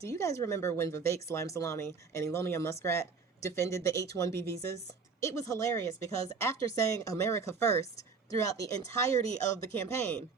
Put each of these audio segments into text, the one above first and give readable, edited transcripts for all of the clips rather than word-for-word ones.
Do you guys remember when Vivek Slime Salami and Elonia Muskrat defended the H1B visas? It was hilarious because after saying America first throughout the entirety of the campaign,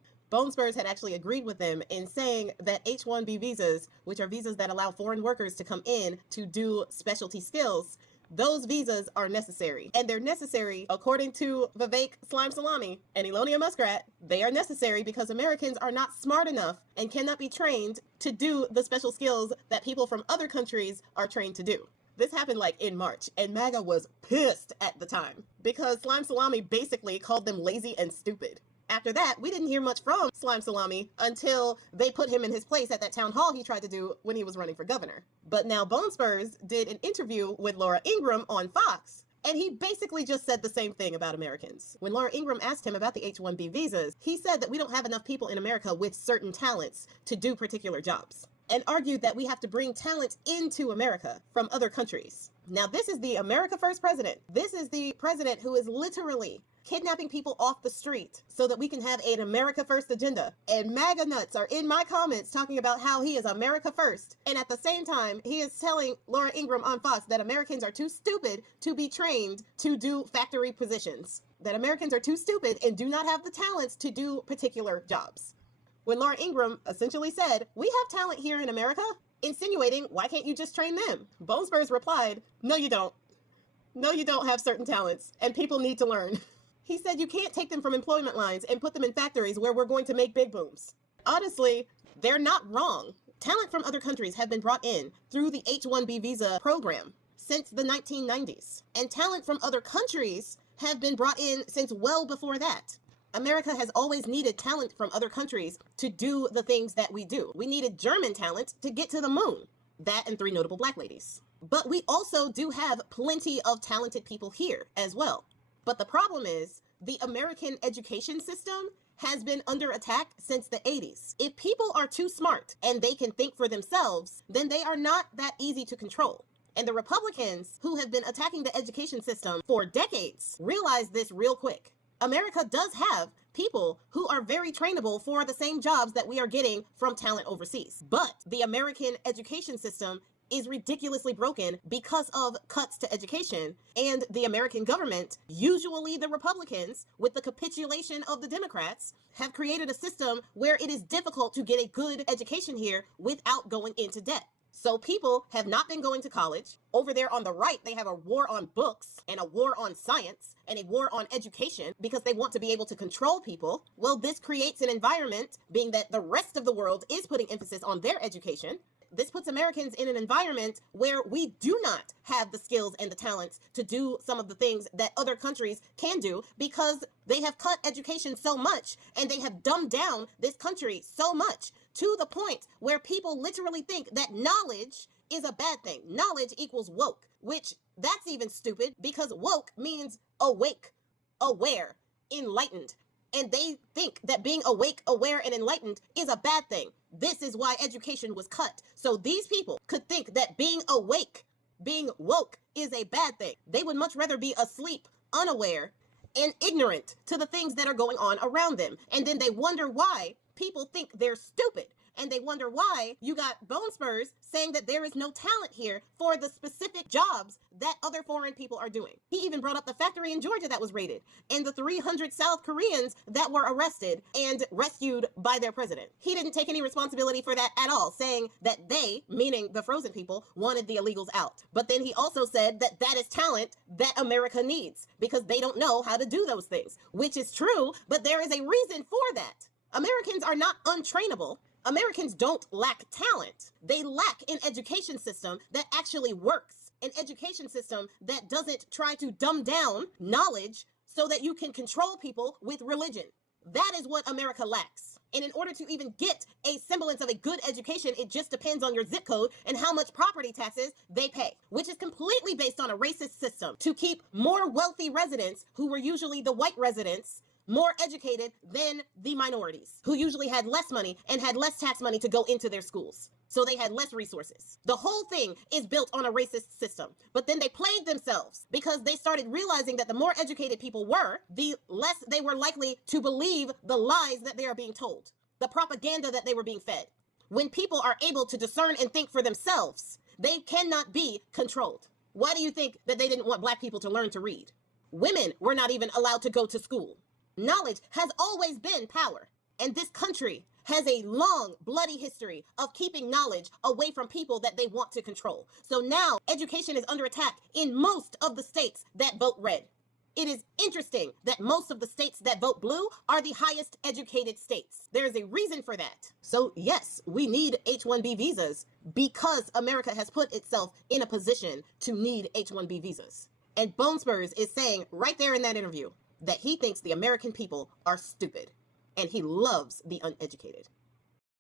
Spurs had actually agreed with them in saying that H1B visas, which are visas that allow foreign workers to come in to do specialty skills, those visas are necessary. And they're necessary, according to Vivek Slime Salami and Elonia Muskrat, they are necessary because Americans are not smart enough and cannot be trained to do the special skills that people from other countries are trained to do. This happened like in March, and MAGA was pissed at the time because Slime Salami basically called them lazy and stupid. After that, we didn't hear much from Slime Salami until they put him in his place at that town hall he tried to do when he was running for governor. But now Bone Spurs did an interview with Laura Ingraham on Fox, and he basically just said the same thing about Americans. When Laura Ingraham asked him about the H-1B visas, he said that we don't have enough people in America with certain talents to do particular jobs, and argued that we have to bring talent into America from other countries. Now, this is the America First president. This is the president who is literally kidnapping people off the street so that we can have an America First agenda. And MAGA nuts are in my comments talking about how he is America First. And at the same time, he is telling Laura Ingraham on Fox that Americans are too stupid to be trained to do factory positions. That Americans are too stupid and do not have the talents to do particular jobs. When Laura Ingraham essentially said, "We have talent here in America," insinuating, why can't you just train them? Bone Spurs replied, "No, you don't. No, you don't have certain talents, and people need to learn." He said you can't take them from employment lines and put them in factories where we're going to make big booms. Honestly, they're not wrong. Talent from other countries have been brought in through the H-1B visa program since the 1990s. And talent from other countries have been brought in since well before that. America has always needed talent from other countries to do the things that we do. We needed German talent to get to the moon. That and 3 notable black ladies. But we also do have plenty of talented people here as well. But the problem is the American education system has been under attack since the 80s. If people are too smart and they can think for themselves, then they are not that easy to control. And the Republicans who have been attacking the education system for decades realize this real quick. America does have people who are very trainable for the same jobs that we are getting from talent overseas. But the American education system is ridiculously broken because of cuts to education, and the American government, usually the Republicans, with the capitulation of the Democrats, have created a system where it is difficult to get a good education here without going into debt. So people have not been going to college. Over there on the right, they have a war on books and a war on science and a war on education because they want to be able to control people. Well, this creates an environment, being that the rest of the world is putting emphasis on their education. This puts Americans in an environment where we do not have the skills and the talents to do some of the things that other countries can do because they have cut education so much and they have dumbed down this country so much to the point where people literally think that knowledge is a bad thing. Knowledge equals woke, which that's even stupid because woke means awake, aware, enlightened. And they think that being awake, aware, and enlightened is a bad thing. This is why education was cut. So these people could think that being awake, being woke is a bad thing. They would much rather be asleep, unaware, and ignorant to the things that are going on around them. And then they wonder why people think they're stupid. And they wonder why you got Bone Spurs saying that there is no talent here for the specific jobs that other foreign people are doing. He even brought up the factory in Georgia that was raided and the 300 South Koreans that were arrested and rescued by their president. He didn't take any responsibility for that at all, saying that they, meaning the frozen people, wanted the illegals out. But then he also said that that is talent that America needs because they don't know how to do those things, which is true, but there is a reason for that. Americans are not untrainable. Americans don't lack talent. They lack an education system that actually works, an education system that doesn't try to dumb down knowledge so that you can control people with religion. That is what America lacks. And in order to even get a semblance of a good education, it just depends on your zip code and how much property taxes they pay, which is completely based on a racist system to keep more wealthy residents, who were usually the white residents, more educated than the minorities, who usually had less money and had less tax money to go into their schools. So they had less resources. The whole thing is built on a racist system. But then they played themselves because they started realizing that the more educated people were, the less they were likely to believe the lies that they are being told, the propaganda that they were being fed. When people are able to discern and think for themselves, they cannot be controlled. Why do you think that they didn't want black people to learn to read? Women were not even allowed to go to school. Knowledge has always been power, and this country has a long, bloody history of keeping knowledge away from people that they want to control. So now education is under attack in most of the states that vote red. It is interesting that most of the states that vote blue are the highest educated states. There's a reason for that. So yes, we need H1B visas because America has put itself in a position to need H1B visas. And Spurs is saying right there in that interview that he thinks the American people are stupid and he loves the uneducated.